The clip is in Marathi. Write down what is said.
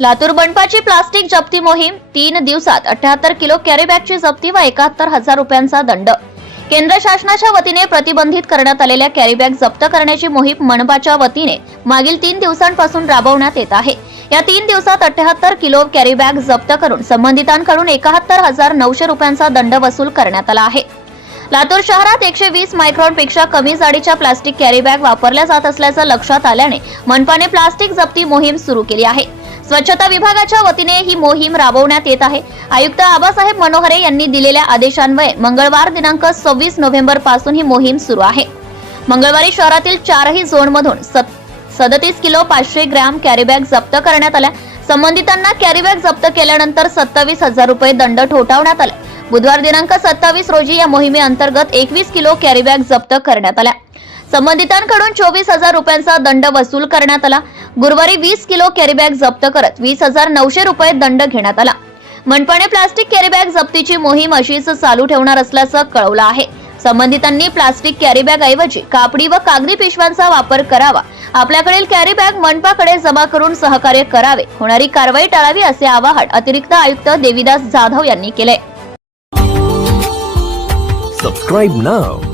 लातूर बनपाची प्लास्टिक जप्ती मोहीम तीन दिवसात अठ्याहत्तर किलो कॅरीबॅगची जप्ती व एकाहत्तर हजार रुपयांचा दंड. केंद्र शासनाच्या वतीने प्रतिबंधित करण्यात आलेल्या कॅरीबॅग जप्त करण्याची मोहीम मनपाच्या वतीने मागील तीन दिवसांपासून राबवण्यात येत आहे. या तीन दिवसात अठ्याहत्तर किलो कॅरीबॅग जप्त करून संबंधितांकडून एकाहत्तर हजार नऊशे रुपयांचा दंड वसूल करण्यात आला आहे. लातूर शहरात एकशे वीस मायक्रॉनपेक्षा कमी जाडीच्या प्लास्टिक कॅरीबॅग वापरल्या जात असल्याचं लक्षात आल्याने मनपाने प्लास्टिक जप्ती मोहीम सुरू केली आहे. स्वच्छता विभागाच्या वतीने ही मोहीम राबवण्यात येत आहे. आयुक्त आबासाहेब मनोहरे यांनी दिलेल्या आदेशान्वये मंगळवार दिनांक सव्वीस नोव्हेंबरपासून ही मोहीम सुरू आहे. मंगळवारी शहरातील चारही झोनमधून सदतीस किलो पाचशे ग्रॅम कॅरीबॅग जप्त करण्यात आल्या. संबंधितांना कॅरीबॅग जप्त केल्यानंतर सत्तावीस हजार रुपये दंड ठोठावण्यात आला. बुधवार दिनांक सत्तावीस रोजी या मोहिमेअंतर्गत एकवीस किलो कॅरीबॅग जप्त करण्यात आल्या. संबंधितांकडून चोवीस हजार रुपयांचा दंड वसूल करण्यात आला. गुरुवारी वीस किलो कॅरीबॅग जप्त करत वीस हजार नऊशे रुपये दंड घेण्यात आला. मनपाने प्लास्टिक कॅरीबॅग जप्तीची मोहीम अशीच चालू ठेवणार असल्याचं कळवलं आहे. संबंधितांनी प्लास्टिक कॅरीबॅग ऐवजी कापडी व कागदी पिशव्यांचा वापर करावा. आपल्याकडील कॅरीबॅग मनपाकडे जमा करून सहकार्य करावे. होणारी कारवाई टाळावी असे आवाहन अतिरिक्त आयुक्त देविदास जाधव यांनी केले सबस्क्राईब नाव